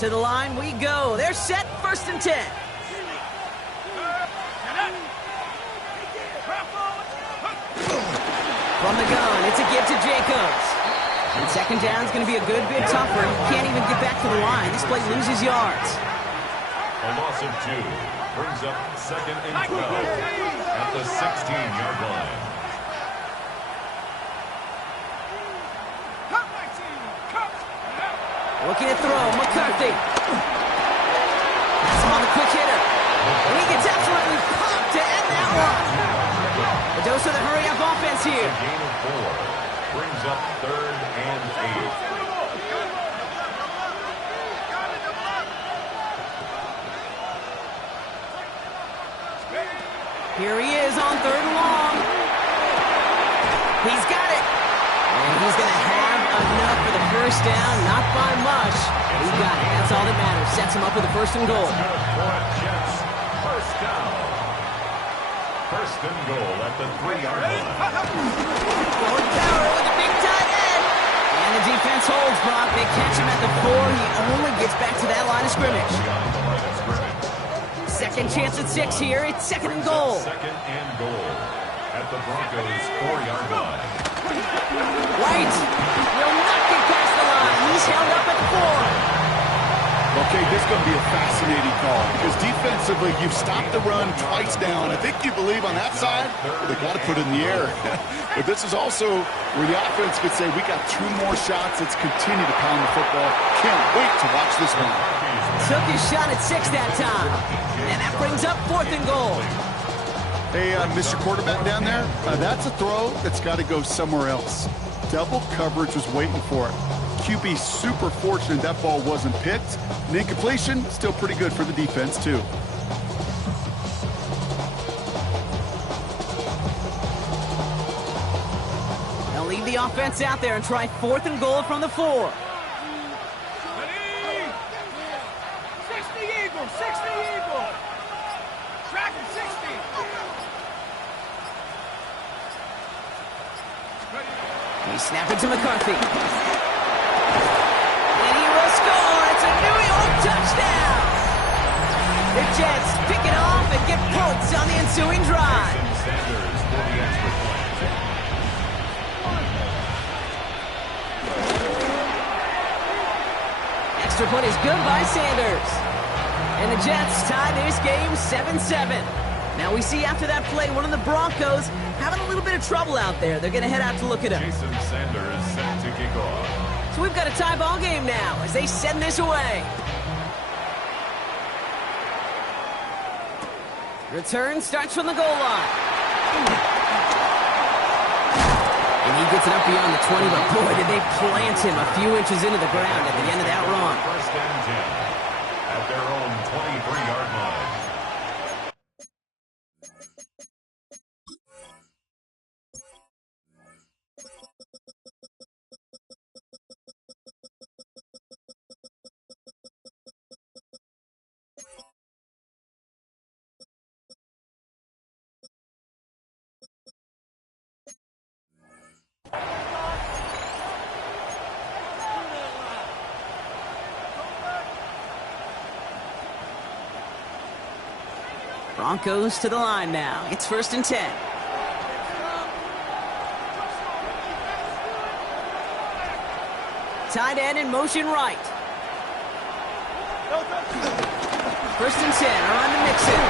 To the line we go. They're set, 1st and 10. From the gun, it's a give to Jacobs. And 2nd down is going to be a good bit tougher. He can't even get back to the line. This play loses yards. A loss of 2 brings up 2nd and 12 at the 16-yard line. Looking to throw, McCarthy. That's him on the quick hitter. And he gets absolutely pumped to end that one. A dose of the hurry-up offense here. A gain of 4 brings up 3rd and 8. Here he is on 3rd and long. He's got it. And he's going to have enough for the 1st down. Not by much. He got it. That's all that matters. Sets him up with a 1st and goal. Jets, 1st down. 1st and goal at the 3-yard line. Lord Power with a big tight end. And the defense holds, Brock. They catch him at the 4. He only gets back to that line of scrimmage. 2nd chance at 6 here. It's 2nd and goal. 2nd and goal at the Broncos' 4-yard line. White will not get past the line. He's held up at the 4. Okay, this is going to be a fascinating call because defensively, you've stopped the run twice down. I think you believe on that side, they got to put it in the air. But this is also where the offense could say, we got 2 more shots. Let's continue to pound the football. Can't wait to watch this one. Took his shot at 6 that time. And that brings up 4th and goal. Hey, Mr. Quarterback down there, that's a throw that's got to go somewhere else. Double coverage was waiting for it. QB super fortunate that ball wasn't picked. And incompletion, still pretty good for the defense, too. They'll leave the offense out there and try 4th and goal from the 4. 60 Eagles, 60 Eagles. Tracking 60. He snapped it to McCarthy. And he will score. It's a New York touchdown. The Jets pick it off and get points on the ensuing drive. Sanders for the extra point. Extra point is good by Sanders. And the Jets tie this game 7-7. Now we see after that play, one of the Broncos having a little bit of trouble out there. They're going to head out to look at him. Jason Sanders set to kick off. So we've got a tie ball game now as they send this away. Return starts from the goal line. And he gets it up beyond the 20, but boy, did they plant him a few inches into the ground at the end of that run. 1st and 10 at their own 23-yard line. Broncos to the line now. It's 1st and 10. Tight end in motion right. 1st and 10. On to Mixon.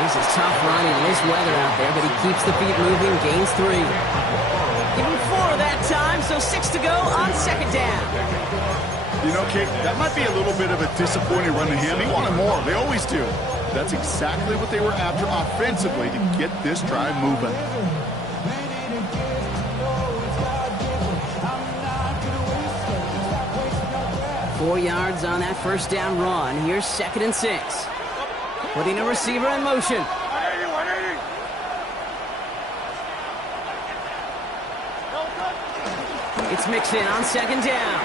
This is tough running in this weather out there, but he keeps the feet moving, gains 3. Give him 4 that time, so 6 to go on 2nd down. You know, Kate, that might be a little bit of a disappointing run to him. He wanted more. They always do. That's exactly what they were after offensively to get this drive moving. Four yards on that 1st down run. Here's 2nd and 6. Putting a receiver in motion. It's Mixon on 2nd down.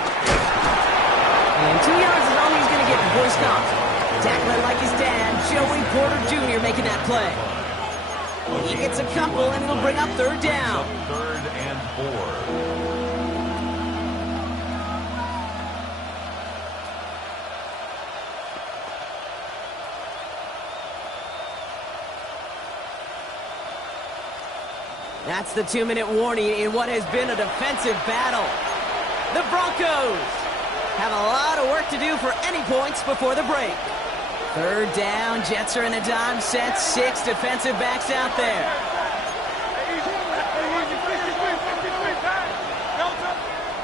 And 2 yards is all he's going to get before he stops. Tackling like his dad, Joey Porter Jr. making that play. He gets a couple, and it'll bring up 3rd down. 3rd and 4. That's the 2-minute warning in what has been a defensive battle. The Broncos have a lot of work to do for any points before the break. Third down, Jets are in a dime set, 6 defensive backs out there.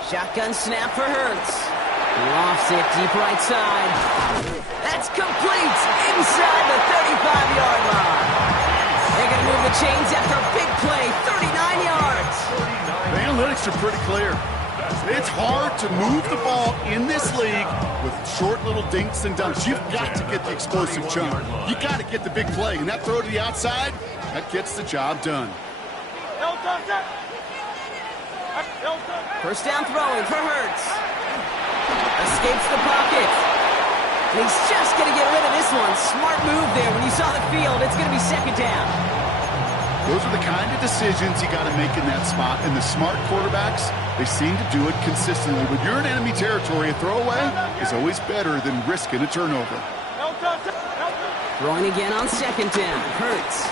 Shotgun snap for Hurts. Lofts it deep right side. That's complete inside the 35-yard line. They're going to move the chains after a big play, 39 yards. The analytics are pretty clear. It's hard to move the ball in this league with short little dinks and dunks. You've got to get the explosive chunk. You got to get the big play, and that throw to the outside, that gets the job done. First down throwing for Hurts. Escapes the pocket. And he's just going to get rid of this one. Smart move there. When you saw the field, it's going to be second down. Those are the kind of decisions you got to make in that spot. And the smart quarterbacks, they seem to do it consistently. When you're in enemy territory, a throwaway is always better than risking a turnover. Throwing again on second down. Hurts.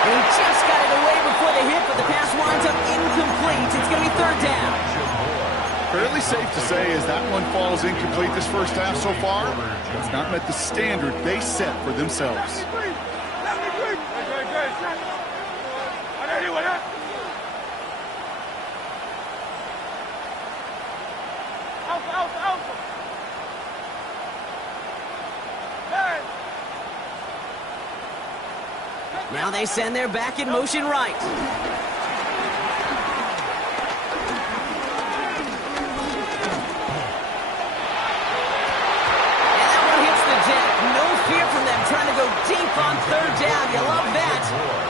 And he just got it away before the hit, but the pass winds up incomplete. It's going to be third down. Fairly safe to say as that one falls incomplete this first half so far, it's not met the standard they set for themselves. Now they send their back in motion right. And that one hits the deck. No fear from them trying to go deep on third down. You love that.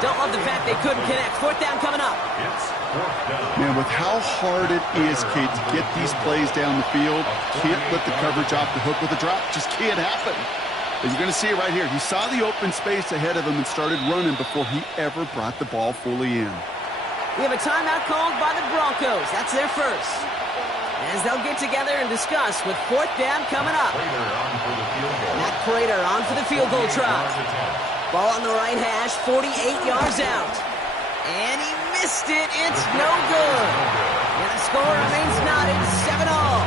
Don't love the fact they couldn't connect. Fourth down coming up. Man, with how hard it is, Kate, to get these plays down the field, can't let the coverage off the hook with a drop. Just can't happen. But you're going to see it right here. He saw the open space ahead of him and started running before he ever brought the ball fully in. We have a timeout called by the Broncos. That's their first. As they'll get together and discuss with fourth down coming up. Matt Prater on for the field goal try. Ball on the right hash, 48 yards out. And he missed it. It's no good. And the score remains knotted, 7-all.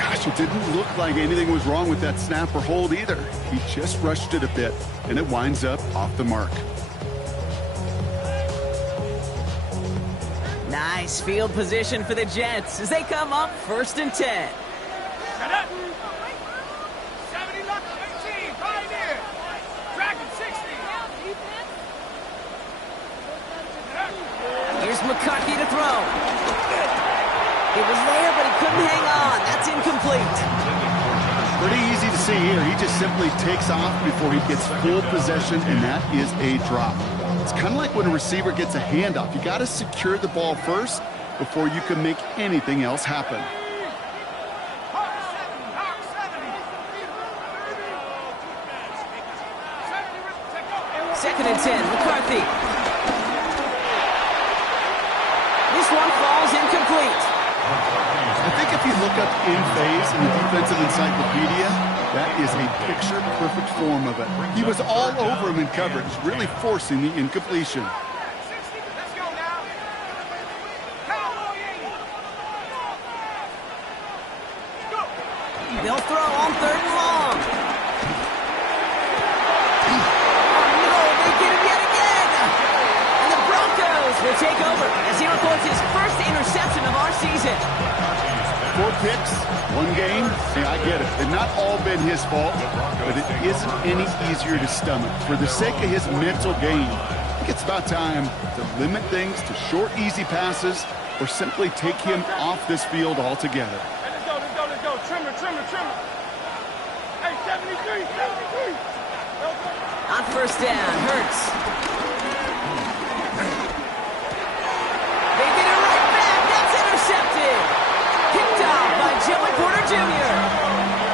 Gosh, it didn't look like anything was wrong with that snap or hold either. He just rushed it a bit, and it winds up off the mark. Nice field position for the Jets as they come up first and 10. Here's McCarthy to throw. It was there, but he couldn't hang on. That's incomplete. Pretty easy to see here. He just simply takes off before he gets full possession, and that is a drop. It's kind of like when a receiver gets a handoff. You got to secure the ball first before you can make anything else happen. Second and 10, McCarthy. This one falls incomplete. I think if you look up in phase in the defensive encyclopedia, that is a picture-perfect form of it. He was all over him in coverage, really forcing the incompletion. They'll throw on third and long. Oh no, they get him yet again. And the Broncos will take over as he records his first interception of our season. 4 picks, 1 game. Yeah, I get it. They've not all been his fault, but it isn't any easier to stomach. For the sake of his mental game, I think it's about time to limit things to short, easy passes or simply take him off this field altogether. Let's go. Trimmer. Hey, 73. On first down, Hurts. They get it right back. That's intercepted. Picked off by Joey Porter Jr.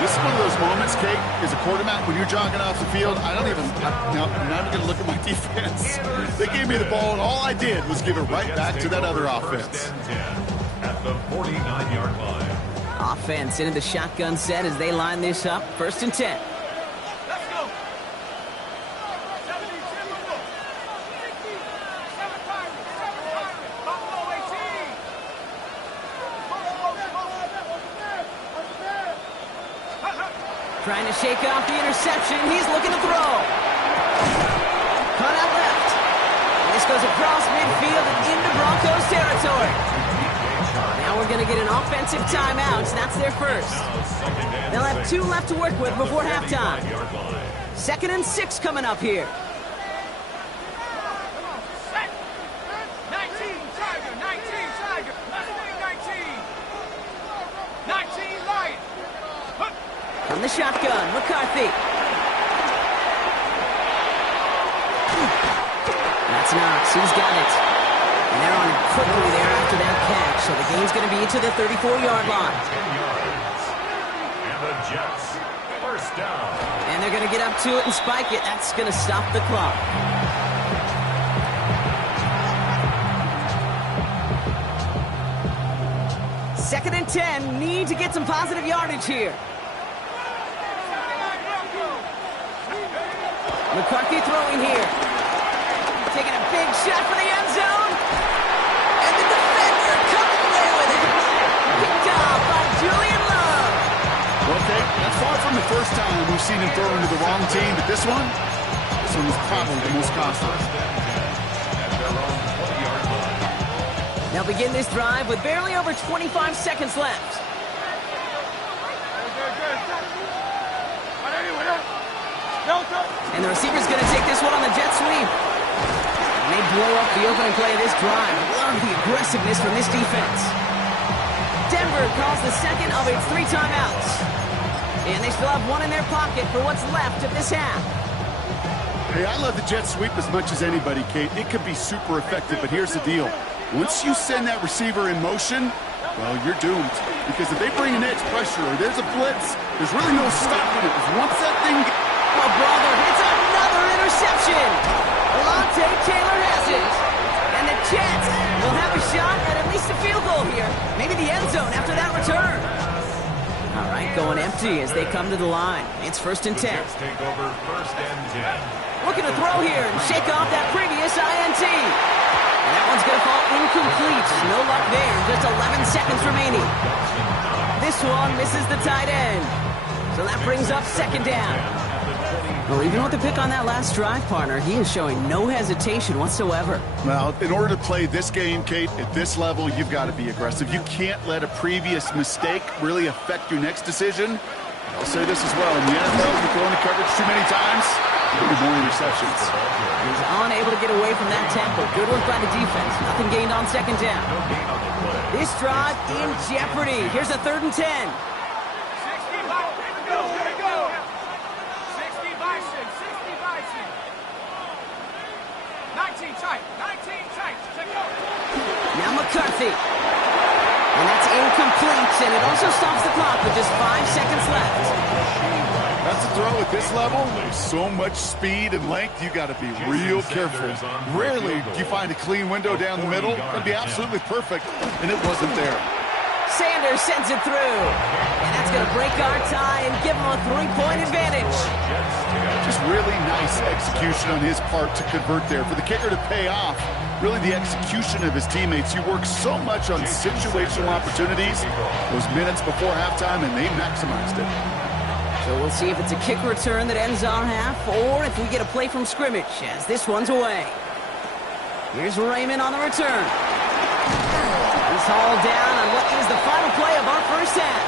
This is one of those moments, Kate, as a quarterback, when you're jogging off the field, I'm not even going to look at my defense. They gave me the ball, and all I did was give it right back to that other offense. At the 49-yard line. Offense into the shotgun set as they line this up. First and 10. Let's go. Trying to shake off the interception. He's looking to throw. Cut out left. And this goes across midfield and into Broncos territory. Now we're going to get an offensive timeout. That's their first. They'll have 2 left to work with before halftime. 2nd and 6 coming up here. 19 Tiger, 19 Tiger, 19 Lion. From the shotgun, McCarthy. That's Knox. He's got it. And they're on it quickly there after that catch. So the game's going to be to the 34-yard line. 10 yards. And the Jets, first down. And they're going to get up to it and spike it. That's going to stop the clock. Second and 10. Need to get some positive yardage here. McCarthy throwing here. Taking a big shot for the end zone. And the defender coming away with it. Picked off by Julian Love. Okay, that's far from the first time we've seen him throw into the wrong team, but this one was probably the most costly. At their own 20-yard line. They'll begin this drive with barely over 25 seconds left. And the receiver's going to take this one on the jet sweep. And they blow up the opening play of this drive. Love the aggressiveness from this defense. Denver calls the second of its 3 timeouts. And they still have 1 in their pocket for what's left of this half. Hey, I love the jet sweep as much as anybody, Kate. It could be super effective, but here's the deal. Once you send that receiver in motion, well, you're doomed. Because if they bring an edge pressure or there's a blitz, there's really no stopping it. Once that thing... Well, brother, it's another interception. Alontae Taylor has it. And the Jets will have a shot at least a field goal here. Maybe the end zone after that return. All right, going empty as they come to the line. It's 1st and 10. Jets take over 1st and 10. Looking to throw here and shake off that previous INT. And that one's going to fall incomplete. No luck there. Just 11 seconds remaining. This one misses the tight end. So that brings up 2nd down. Well, even with the pick on that last drive, partner, he is showing no hesitation whatsoever. Well, in order to play this game, Kate, at this level, you've got to be aggressive. You can't let a previous mistake really affect your next decision. I'll say this as well. In the NFL, you're throwing the coverage too many times, there'll be more interceptions. He's unable to get away from that tackle. Good work by the defense. Nothing gained on 2nd down. This drive in jeopardy. Here's a 3rd and 10. 19 tight, check go. Now McCarthy. And that's incomplete, and it also stops the clock with just 5 seconds left. That's a throw at this level. There's so much speed and length, you got to be real careful. Rarely do you find a clean window down the middle. That'd be absolutely perfect, and it wasn't there. Sanders sends it through. And that's going to break our tie and give him a 3-point advantage. Just really nice execution on his part to convert there. For the kicker to pay off, really the execution of his teammates. He works so much on situational opportunities those minutes before halftime, and they maximized it. So we'll see if it's a kick return that ends our half, or if we get a play from scrimmage, as this one's away. Here's Raymond on the return. He's hauled down on what is the final play of our first half.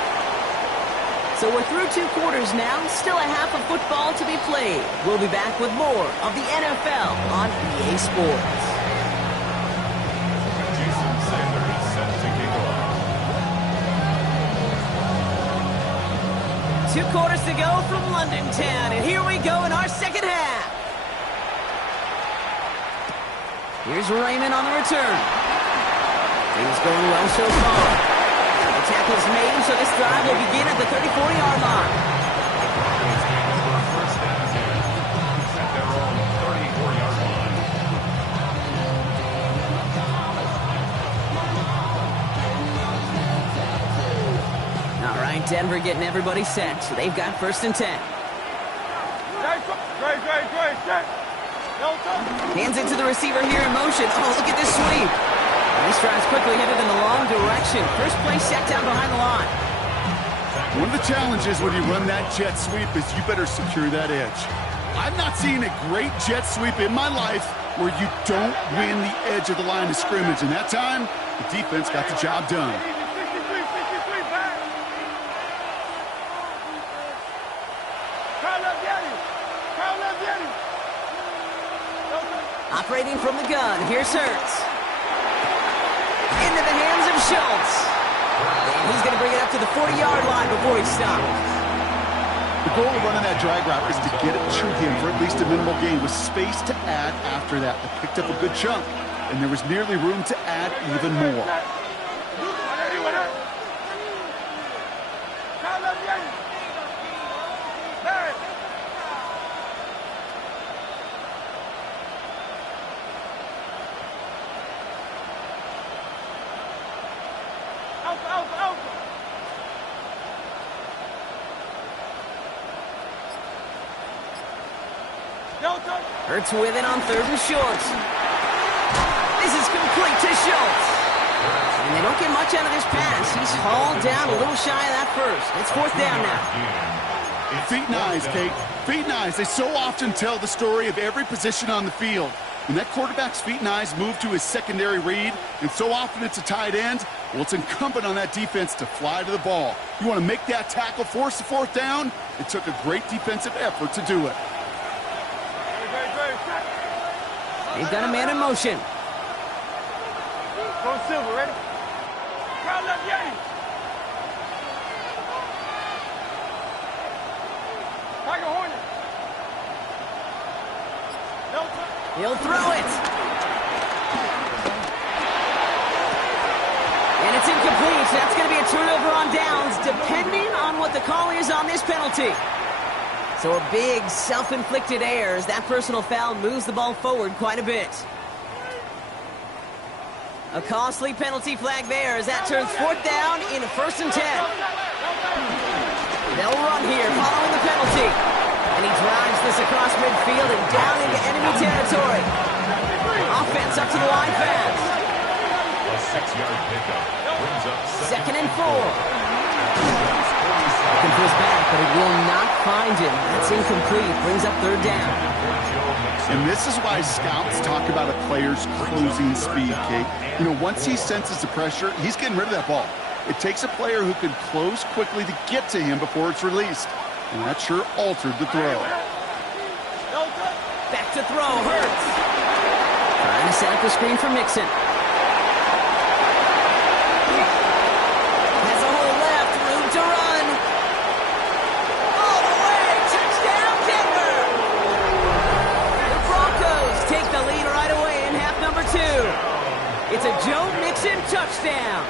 So we're through 2 quarters now, still a half of football to be played. We'll be back with more of the NFL on EA Sports. Jason Sanders set to kick off. 2 quarters to go from London Town, and here we go in our second half. Here's Raymond on the return. Things going well so far. The tackle's made, so this drive will begin at the 34-yard line. Broncos take over 1st and 10 at their own 34-yard line. All right, Denver getting everybody set, so they've got 1st and 10. Great, check. Hands it to the receiver here in motion. Oh, look at this sweep. And this drive's quickly headed in the long direction. First play set down behind the line. One of the challenges when you run that jet sweep is you better secure that edge. I've not seen a great jet sweep in my life where you don't win the edge of the line of scrimmage. And that time, the defense got the job done. Operating from the gun, here's Hurts. Into the hands of Schultz. And he's going to bring it up to the 40-yard line before he stops. The goal of running that drag route is to get it to him for at least a minimal gain with space to add after that. They picked up a good chunk, and there was nearly room to add even more. Hurts with it on 3rd and short. This is complete to Schultz. And they don't get much out of this pass. He's hauled down a little shy of that first. It's 4th down now. Feet and eyes, Kate. Feet and eyes. They so often tell the story of every position on the field. When that quarterback's feet and eyes move to his secondary read, and so often it's a tight end, well, it's incumbent on that defense to fly to the ball. You want to make that tackle, force the 4th down? It took a great defensive effort to do it. They've got a man in motion. Go Silver, ready? Crowd left, Yeti. Tiger Hornet. He'll throw it. And it's incomplete. That's going to be a turnover on downs, depending on what the call is on this penalty. So a big self-inflicted error as that personal foul moves the ball forward quite a bit. A costly penalty flag there as that turns 4th down into 1st and 10. They'll run here following the penalty. And he drives this across midfield and down into enemy territory. Offense up to the line fast. A 6-yard pickup brings up 2nd and 4. Looking for his back, but it will not find him. That's incomplete. Brings up 3rd down. And this is why scouts talk about a player's closing speed, Kate. You know, once he senses the pressure, he's getting rid of that ball. It takes a player who can close quickly to get to him before it's released. And that sure altered the throw. Back to throw, Hurts. Trying to set up the screen for Mixon. Has a hole left, room to run. All the way, touchdown Denver. The Broncos take the lead right away in half number 2. It's a Joe Mixon touchdown.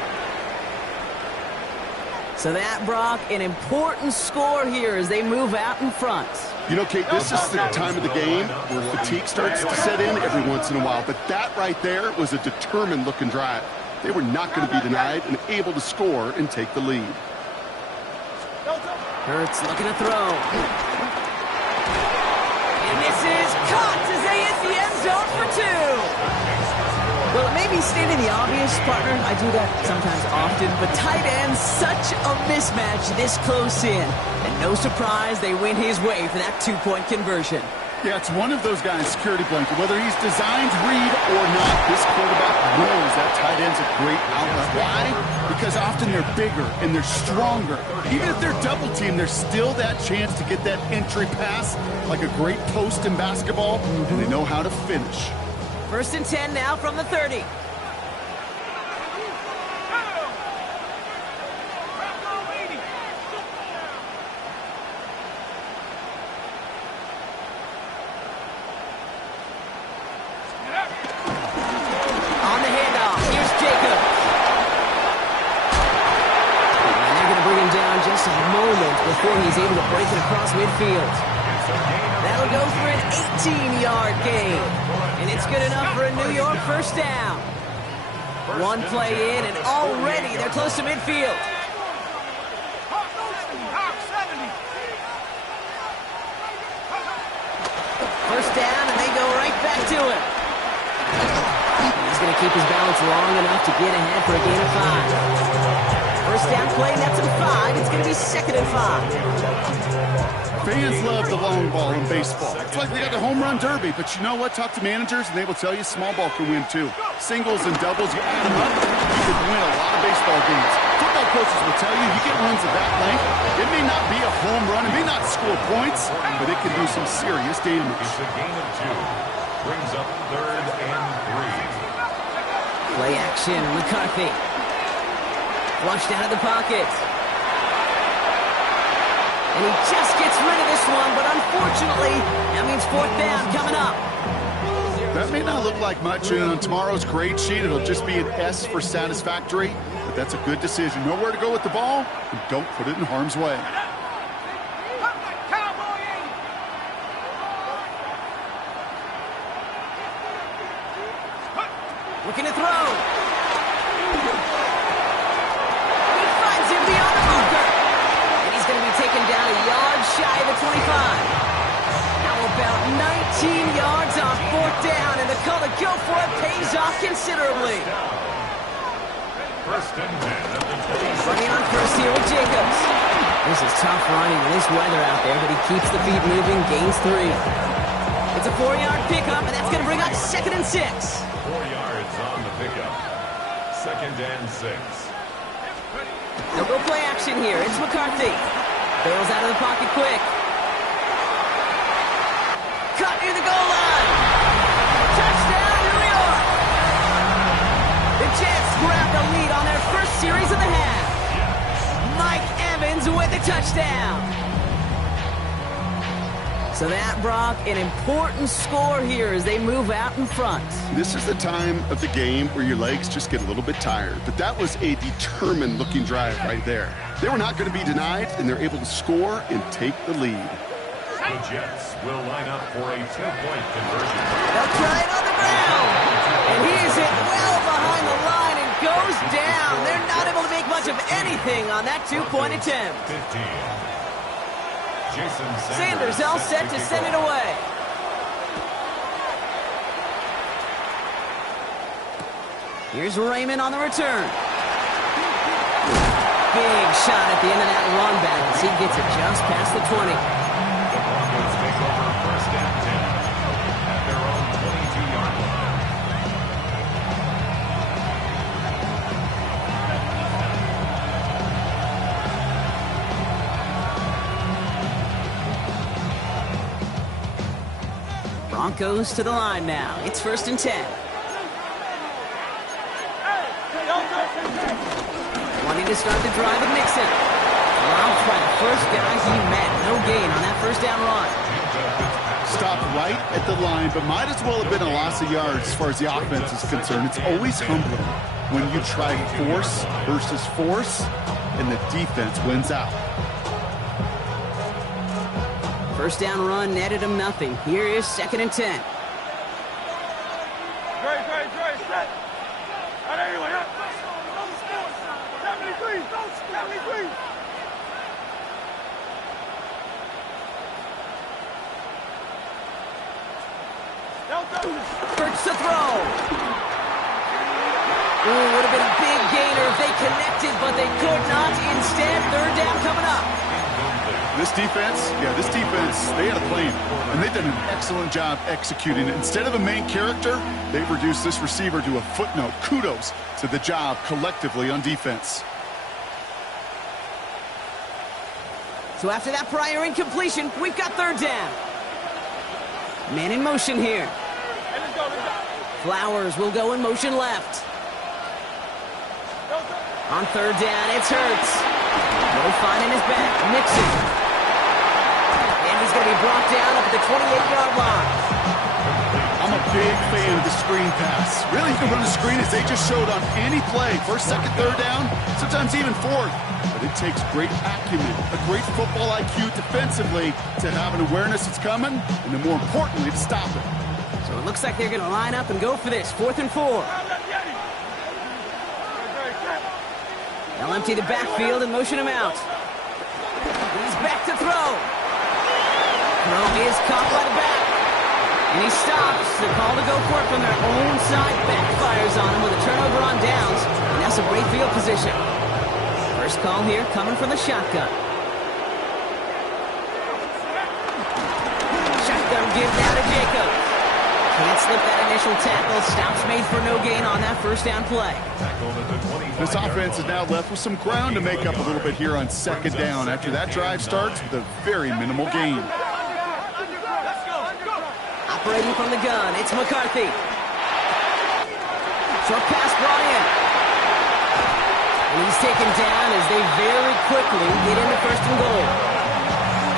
So that, Brock, an important score here as they move out in front. You know, Kate, this is the time of the game where fatigue starts to set in every once in a while. But that right there was a determined-looking drive. They were not going to be denied and able to score and take the lead. Hurts looking to throw. And this is caught as they hit the end zone for 2. Well, it may be stating the obvious, partner. I do that sometimes often. But tight ends, such a mismatch this close in. And no surprise, they win his way for that 2-point conversion. Yeah, it's one of those guys' security blanket. Whether he's designed read or not, this quarterback knows that tight end's a great outlet. Why? Because often they're bigger and they're stronger. Even if they're double teamed, there's still that chance to get that entry pass like a great post in basketball, and they know how to finish. 1st and 10 now from the 30. On the handoff, here's Jacob. And they're going to bring him down just a moment before he's able to break it across midfield. That'll go for an 18-yard gain. And it's good enough for a New York 1st down. One play in, and already they're close to midfield. First down, and they go right back to him. He's going to keep his balance long enough to get ahead for a gain of 5. first down play nets him 5. It's going to be 2nd and 5. Fans love the long ball in baseball. It's like they got the home run derby, but you know what? Talk to managers, and they will tell you small ball can win too. Singles and doubles, you add them up, you could win a lot of baseball games. Football coaches will tell you, you get runs of that length, it may not be a home run, it may not score points, but it can do some serious damage. It's a gain of 2. Brings up 3rd and 3. Play action, McCarthy. Flushed out of the pocket. And he just gets rid of this one, but unfortunately, that means 4th down coming up. That may not look like much, and on tomorrow's grade sheet, it'll just be an S for satisfactory, but that's a good decision. Know where to go with the ball, and don't put it in harm's way. Looking to throw. He finds him beyond the marker. And he's going to be taken down a yard shy of the 25. How about 19 yards on 4th down, and the call to go for it pays off considerably. 1st and 10 at the 26. Running on first here with Jacobs. This is tough running in this weather out there, but he keeps the feet moving, gains 3. It's a 4-yard pickup, and that's going to bring up 2nd and 6. 4 yards on the pickup. 2nd and 6. They'll go play action here. It's McCarthy. Bails out of the pocket quick. Cut near the goal line. Touchdown, New York. The Jets grab the lead on their first series of the half. Mike Evans with the touchdown. So that, Brock, an important score here as they move out in front. This is the time of the game where your legs just get a little bit tired, but that was a determined-looking drive right there. They were not going to be denied, and they're able to score and take the lead. The Jets will line up for a 2-point conversion. They'll try it on the ground. And he is hit well behind the line and goes down. They're not able to make much of anything on that 2-point attempt. 15. Jason Sanders all set to send it away. Here's Raymond on the return. Big shot at the end of that run back as he gets it just past the 20. The Broncos take over 1st and 10 at their own 22-yard line. Broncos to the line now. It's 1st and 10. Wanting to start the drive with Mixon. Robbed by the first guy he met. No gain on that 1st down run. Stopped right at the line, but might as well have been a loss of yards as far as the offense is concerned. It's always humbling when you try force versus force, and the defense wins out. 1st down run netted him nothing. Here is 2nd and 10. Hurts to throw. Ooh, would have been a big gainer if they connected, but they could not. Instead, 3rd down coming up. This defense, they had a plan, and they've done an excellent job executing it. Instead of a main character, they've reduced this receiver to a footnote. Kudos to the job collectively on defense. So after that prior incompletion, we've got 3rd down. Man in motion here. Flowers will go in motion left. On 3rd down, it's Hurts. No finding his back. Mixon. And he's going to be brought down up at the 28-yard line. I'm a big fan of the screen pass. Really, you can run the screen as they just showed on any play. 1st, 2nd, 3rd down, sometimes even 4th. But it takes great acumen, a great football IQ defensively to have an awareness it's coming, and then more importantly, to stop it. So it looks like they're going to line up and go for this. 4th and 4. They'll empty the backfield and motion him out. He's back to throw. Throw is caught by the back. And he stops. The call to go for it from their own side backfires on him with a turnover on downs. And that's a great field position. First call here coming from the shotgun. Shotgun give now to Jacobs. Can't slip that initial tackle. Stops made for no gain on that first down play. This offense is now left with some ground to make up a little bit here on second down after that drive starts with a very minimal gain. Operating from the gun, it's McCarthy. Short pass brought in. And he's taken down as they very quickly get into first and goal.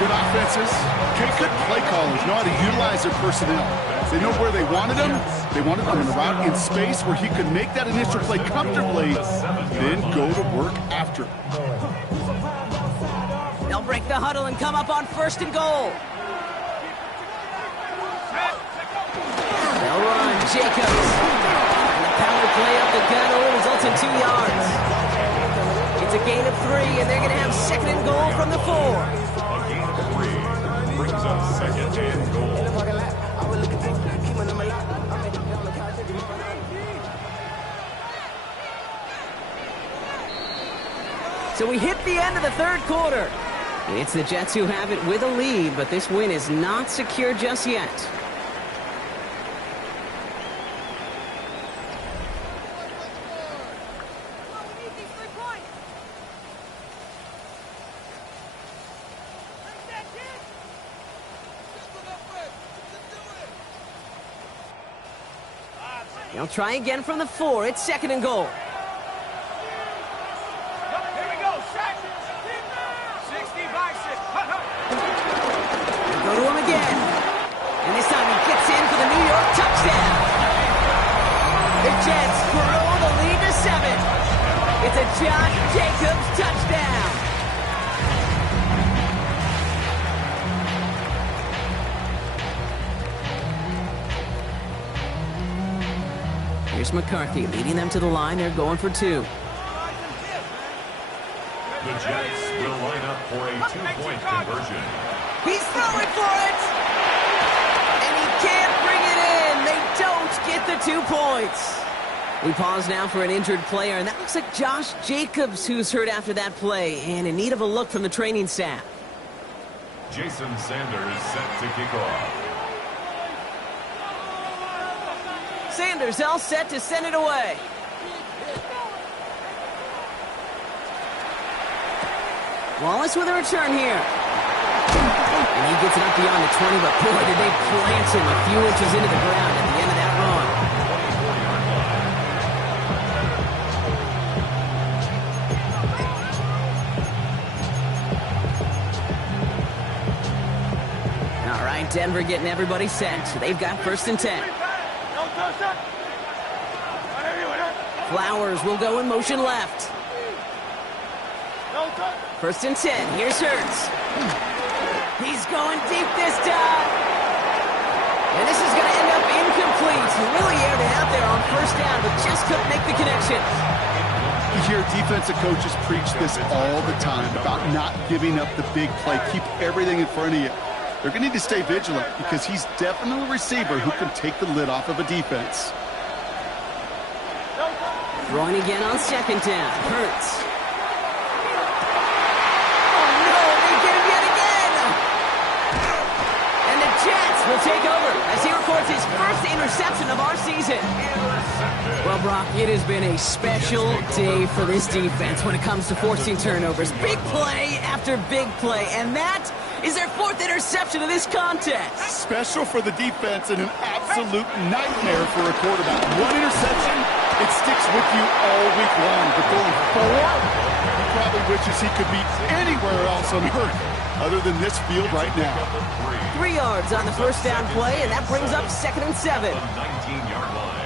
Good offenses. Good play callers know how to utilize their personnel. They know where they wanted them. They wanted them in a route in space where he could make that initial play comfortably, then go to work after. They'll break the huddle and come up on first and goal. They'll run Jacobs. And the power play up the gun only results in 2 yards. It's a gain of 3, and they're going to have second and goal from the 4. A gain of 3 brings up second and goal. So we hit the end of the third quarter. It's the Jets who have it with a lead, but this win is not secure just yet. They'll try again from the 4. It's second and goal. Here we go, Shaq. 60 by 6. They'll go to him again. And this time he gets in for the New York touchdown. The Jets grow the lead to 7. It's a Josh Jacobs touchdown. Here's McCarthy leading them to the line. They're going for 2. The Jets will line up for a 2-point conversion. He's throwing for it! And he can't bring it in. They don't get the 2 points. We pause now for an injured player, and that looks like Josh Jacobs, who's hurt after that play, and in need of a look from the training staff. Jason Sanders set to kick off. Sanders all set to send it away. Wallace with a return here. And he gets it up beyond the 20, but boy, did they plant him a few inches into the ground at the end of that run. All right, Denver getting everybody set. They've got first and 10. Flowers will go in motion left. First and 10. Here's Hurts. He's going deep this time. And this is going to end up incomplete. He really aired it out there on first down, but just couldn't make the connection. You hear defensive coaches preach this all the time about not giving up the big play. Keep everything in front of you. They're going to need to stay vigilant because he's definitely a receiver who can take the lid off of a defense. Throwing again on second down. Hurts. Oh, no, they get him yet again. And the Jets will take over as he records his first interception of our season. Well, Brock, it has been a special day for this defense when it comes to forcing turnovers. Big play after big play, and that is their 4th interception of this contest. Special for the defense and an absolute nightmare for a quarterback. 1 interception, it sticks with you all week long. But going 4, he probably wishes he could be anywhere else on earth other than this field right now. 3 yards on the first down play, and that brings up second and 7. 19-yard line.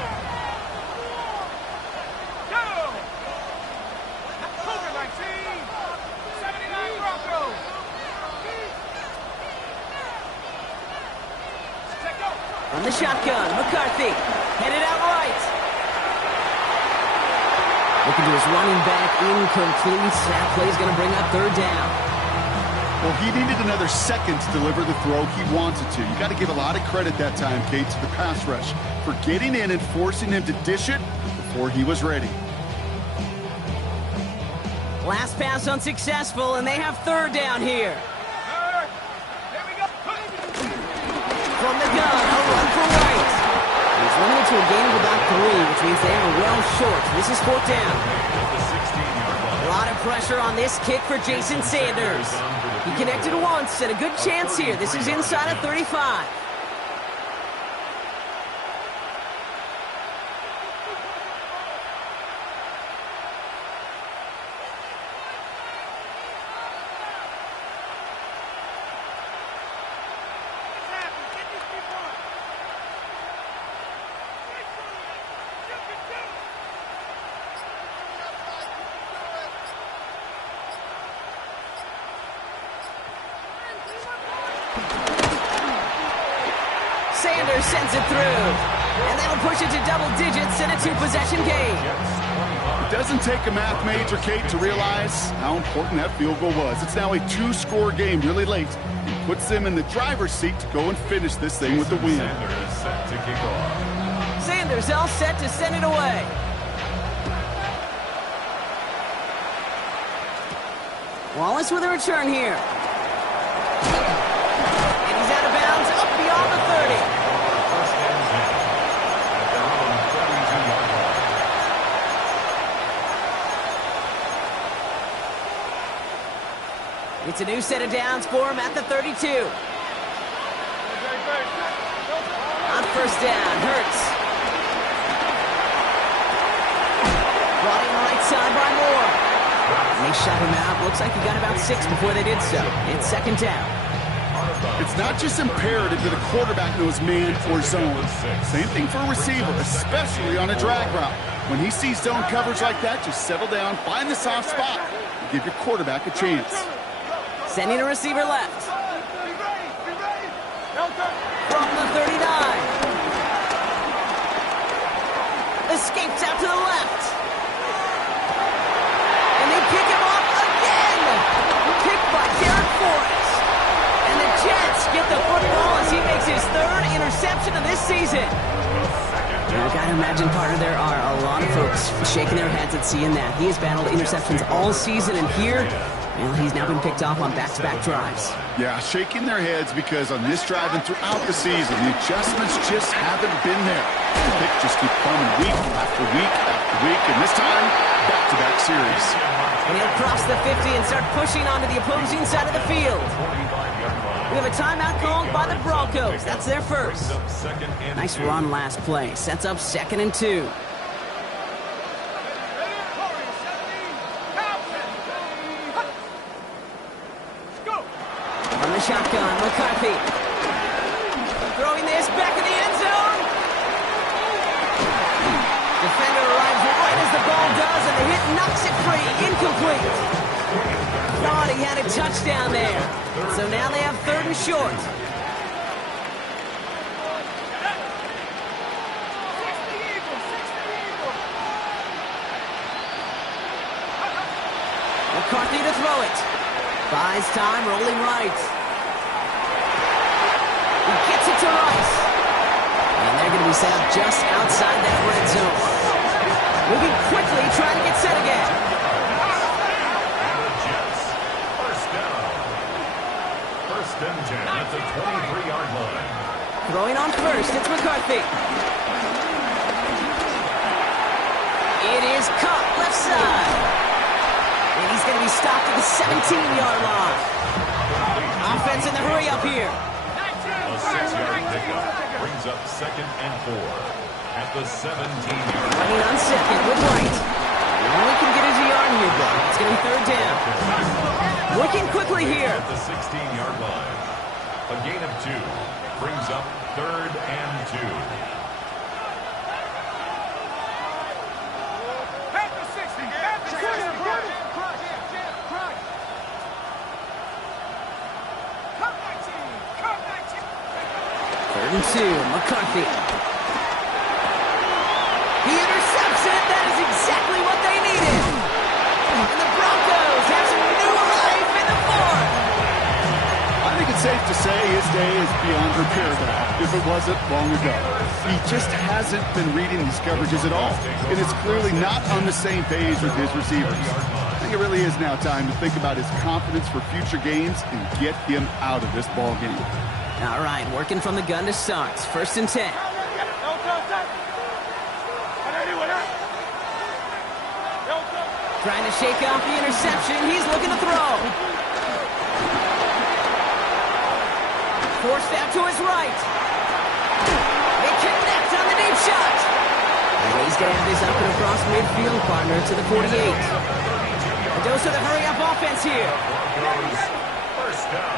From the shotgun, McCarthy headed out right. Looking to his running back, incomplete. That play's going to bring up third down. Well, he needed another second to deliver the throw he wanted to. You got to give a lot of credit that time, Kate, to the pass rush for getting in and forcing him to dish it before he was ready. Last pass unsuccessful, and they have third down here. From the gun, a run for White. He's limited to a gain of about 3, which means they are well short. This is fourth down. A lot of pressure on this kick for Jason Sanders. He connected once and a good chance here. This is inside of 35. Sanders sends it through. And that'll push it to double digits in a 2-possession game. It doesn't take a math major, Kate, to realize how important that field goal was. It's now a 2-score game really late. And puts them in the driver's seat to go and finish this thing with the win. Sanders set to kick off. Sanders all set to send it away. Wallace with a return here. And he's out of bounds up beyond the 30. First and 10 at their own 32-yard line. It's a new set of downs for him at the 32. On first down, Hurts. Brought in right side by Moore. And they shut him out. Looks like he got about 6 before they did so. It's second down. It's not just imperative that a quarterback knows man or zone. Same thing for a receiver, especially on a drag route. When he sees zone coverage like that, just settle down, find the soft spot, and give your quarterback a chance. Sending a receiver left. From the 39. Escapes out to the left. And they pick him up again. Picked by Garrett Forrest. And the Jets get the football as he makes his 3rd interception of this season. Now, I gotta imagine, Carter, there are a lot of folks shaking their heads at seeing that. He has battled interceptions all season, and here, well, he's now been picked off on back-to-back drives. Yeah, shaking their heads because on this drive and throughout the season, the adjustments just haven't been there. The picks just keep coming week after week after week, and this time, back-to-back series. And he'll cross the 50 and start pushing onto the opposing side of the field. We have a timeout called by the Broncos. That's their first. Nice run last play. Sets up 2nd and 2. From the shotgun, McCarthy. Throwing this back in the end zone. Defender arrives right as the ball does, and the hit knocks it free. Incomplete. Thought he had a touchdown there. So now they have 3rd and short. McCarthy to throw it. Buys time, rolling right. He gets it to Rice. And they're going to be set up just outside that red zone. Moving quickly, trying to get set again. And the Jets, first down. First and 10 at the 23-yard line. Throwing on first, it's McCarthy. It is caught left side. And he's going to be stopped at the 17-yard line. Offense in the hurry up here. A 6-yard pickup brings up 2nd and 4 at the 17-yard line. Running on second with White. Well, he can get his yard here, but it's going to be 3rd down. Looking quickly here. At the 16-yard line. A gain of 2 brings up 3rd and 2. Third and 2, McCarthy. He intercepts it. That is exactly what they needed. And the Broncos have some new life in the 4th. I think it's safe to say his day is beyond repair now, if it wasn't long ago. He just hasn't been reading these coverages at all, and it's clearly not on the same page with his receivers. think it really is now time to think about his confidence for future games and get him out of this ball game. All right, working from the gun to start. 1st and 10. Trying to shake off the interception. He's looking to throw. Forced out to his right. They connect on the deep shot. And he's going to have this up and across midfield, partner, to the 48. A dose of the hurry-up offense here. First down.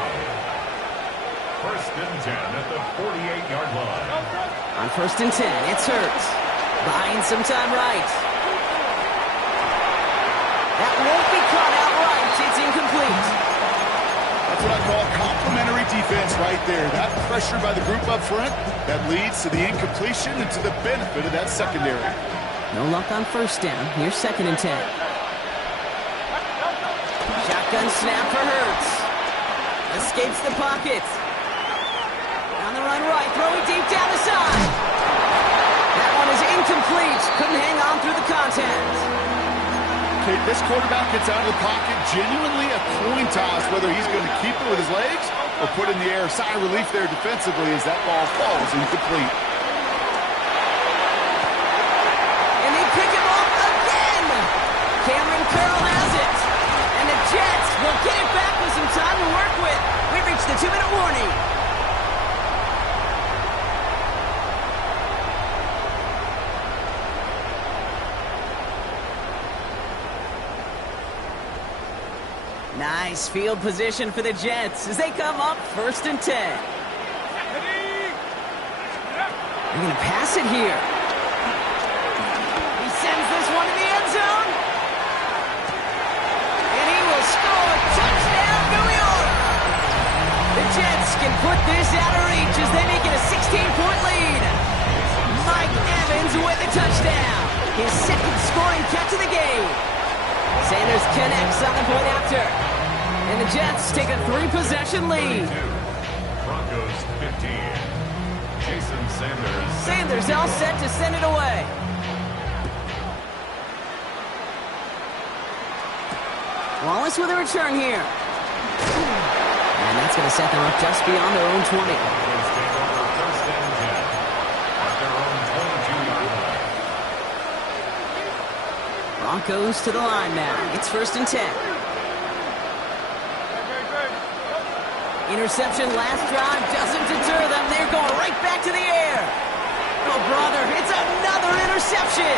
1st and 10 at the 48-yard line. On 1st and 10, it's Hurts. Buying some time right. That won't be caught outright. It's incomplete. That's what I call complimentary defense right there. That pressure by the group up front, that leads to the incompletion and to the benefit of that secondary. No luck on 1st down. Here's 2nd and 10. Shotgun snap for Hurts. Escapes the pocket. On the run right, throwing deep down the side. That one is incomplete. Couldn't hang on through the contact. Okay, this quarterback gets out of the pocket, genuinely a coin toss, whether he's going to keep it with his legs or put it in the air. Sigh of relief there defensively as that ball falls incomplete. And they pick him off again. Cameron Curl has it. And the Jets will get it back with some time to work with. We reached the 2-minute warning. Nice field position for the Jets as they come up 1st and 10. They're going to pass it here. He sends this one to the end zone. And he will score a touchdown, New York. The Jets can put this out of reach as they make it a 16-point lead. Mike Evans with the touchdown. His 2nd scoring catch of the game. Sanders connects on the point after. And the Jets take a 3-possession lead. Broncos 15. Jason Sanders. Sanders all set to send it away. Wallace with a return here. And that's going to set them up just beyond their own 20. First and 10 at their own 22-yard line. Broncos to the line now. It's 1st and 10. Interception last drive doesn't deter them. They're going right back to the air. Oh, brother, it's another interception.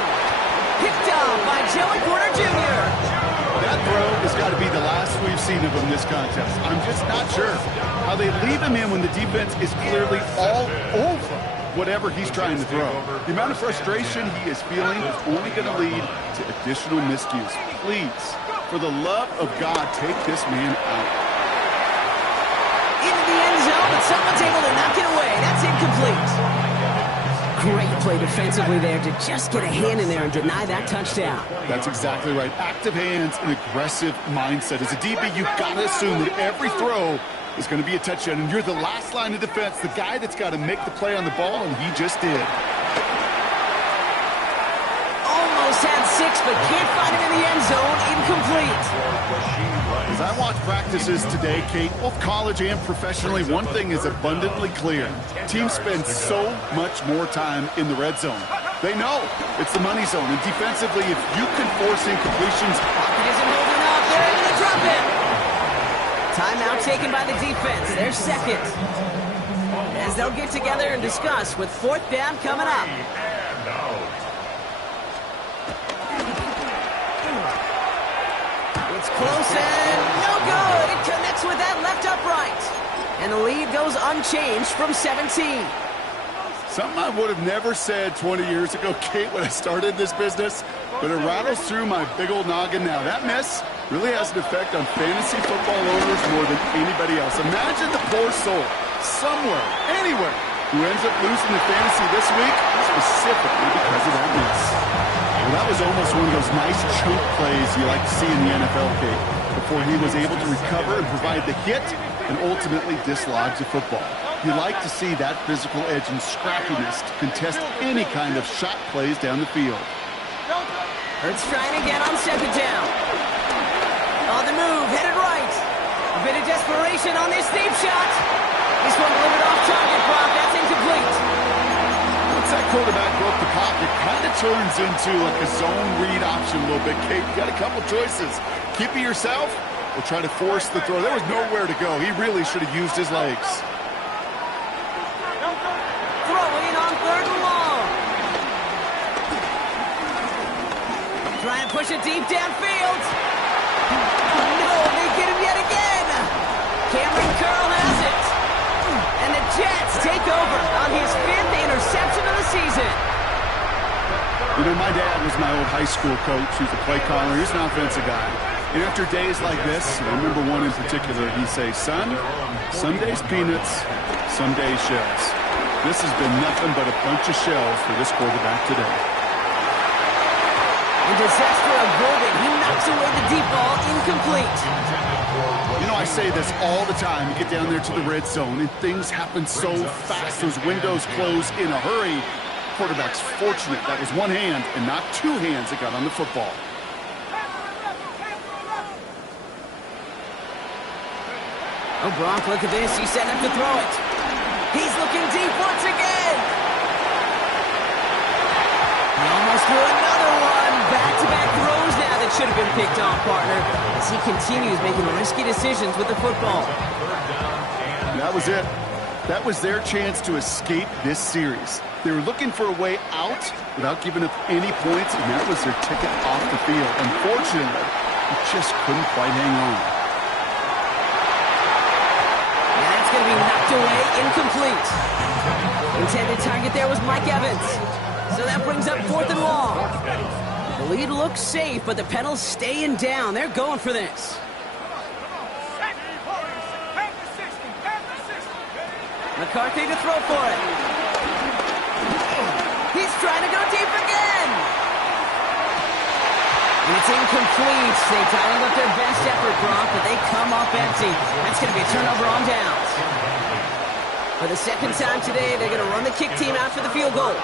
Picked off by Joey Porter Jr. That throw has got to be the last we've seen of him this contest. I'm just not sure how they leave him in when the defense is clearly all over whatever he's trying to throw. The amount of frustration he is feeling is only going to lead to additional miscues. Please, for the love of God, take this man out. Into the end zone, but someone's able to knock it away. That's incomplete. Great play defensively there to just get a hand in there and deny that touchdown. That's exactly right. Active hands and aggressive mindset. As a DB, you've got to assume that every throw is going to be a touchdown, and you're the last line of defense, the guy that's got to make the play on the ball, and he just did. Almost had 6, but can't find him in the end zone. Incomplete. As I watch practices today, Kate, both college and professionally, one thing is abundantly clear. Teams spend so much more time in the red zone. They know it's the money zone, and defensively, if you can force incompletions... Pocket isn't holding up. They're able to drop it. Timeout taken by the defense. Their 2nd. As they'll get together and discuss with 4th down coming up. And out. It's close and no good. It connects with that left upright. And the lead goes unchanged from 17. Something I would have never said 20 years ago, Kate, when I started this business, but it rattles through my big old noggin now. That miss really has an effect on fantasy football owners more than anybody else. Imagine the poor soul, somewhere, anywhere, who ends up losing the fantasy this week, specifically because of that miss. Well, that was almost one of those nice chunk plays you like to see in the NFL, Kate, before he was able to recover and provide the hit and ultimately dislodge the football. You like to see that physical edge and scrappiness to contest any kind of shot plays down the field. Hurts trying again on 2nd down. desperation on this deep shot. This one delivered off target, Brock. That's incomplete. Once that quarterback broke the pocket, kind of turns into like a zone read option a little bit. Kate, you got a couple choices. Keep it yourself or try to force the throw. There was nowhere to go. He really should have used his legs. Throwing on 3rd and long. Try and push it deep downfield. No, they get him yet again. Cameron Curl has it. And the Jets take over on his 5th interception of the season. You know, my dad was my old high school coach. He was a play caller. He was an offensive guy. And after days like this, I remember one in particular, he'd say, son, some days peanuts, some days shells. This has been nothing but a bunch of shells for this quarterback today. The disaster averted. He knocks away the deep ball, incomplete. You know, I say this all the time. You get down there to the red zone, and things happen so fast. Those windows close in a hurry. Quarterback's fortunate that was one hand and not two hands that got on the football. Oh, Brock, look at this. He's setting up to throw it. He's looking deep once again. He almost threw another one. Back-to-back throws now that should have been picked off, partner, as he continues making risky decisions with the football. That was it. That was their chance to escape this series. They were looking for a way out without giving up any points, and that was their ticket off the field. Unfortunately, they just couldn't quite hang on. And that's going to be knocked away, incomplete. Intended target there was Mike Evans. So that brings up 4th and long. The lead looks safe, but the Pedals staying down. They're going for this. McCarthy to throw for it. He's trying to go deep again. And it's incomplete. They dialed up their best effort, Brock, but they come up empty. That's going to be a turnover on downs. For the 2nd time today, they're going to run the kick team out for the field goal.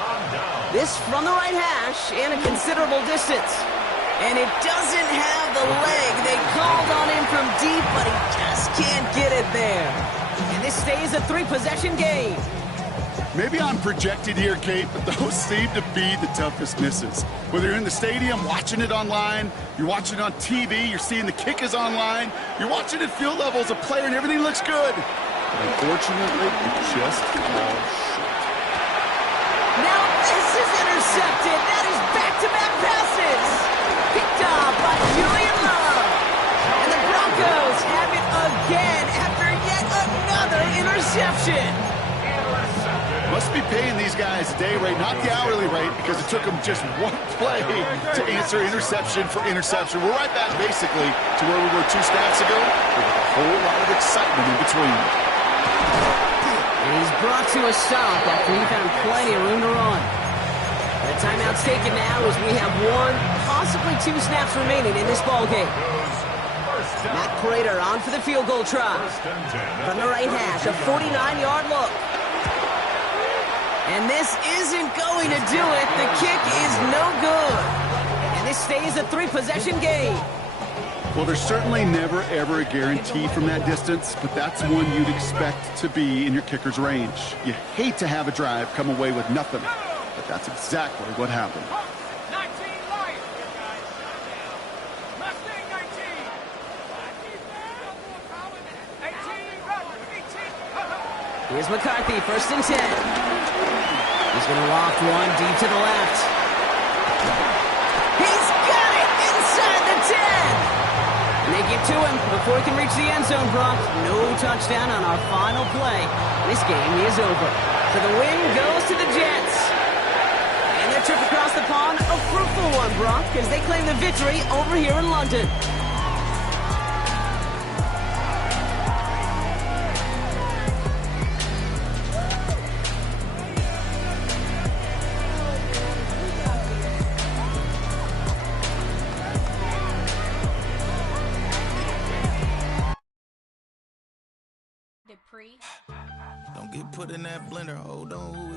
This from the right hash and a considerable distance. And it doesn't have the leg. They called on him from deep, but he just can't get it there. And this stays a 3-possession game. Maybe I'm projected here, Kate, but those seem to be the toughest misses. Whether you're in the stadium, watching it online, you're watching it on TV, you're seeing the kick is online, you're watching at field level as a player and everything looks good. But unfortunately, it just falls short. Now this is intercepted. That is back-to-back passes. Picked off by Julian Love. And the Broncos have it again after yet another interception. Must be paying these guys a day rate, not the hourly rate, because it took them just one play to answer interception for interception. We're right back, basically, to where we were 2 snaps ago, with a whole lot of excitement in between. And he's brought to a stop after he found plenty of room to run. The timeout's taken now as we have 1, possibly 2 snaps remaining in this ballgame. Matt Prater on for the field goal try. From the right hash, a 49-yard look. And this isn't going to do it. The kick is no good. And this stays a 3-possession game. Well, there's certainly never, ever a guarantee from that distance, but that's one you'd expect to be in your kicker's range. You hate to have a drive come away with nothing, but that's exactly what happened. 19 Lions. Mustang 19. 18. Here's McCarthy, 1st and 10. He's going to loft one deep to the left. He's got it inside the 10. And they get to him before he can reach the end zone, Brock. No touchdown on our final play. This game is over. So the win goes to the Jets. And their trip across the pond, a fruitful one, Brock, as they claim the victory over here in London. Don't get put in that blender. Hold on.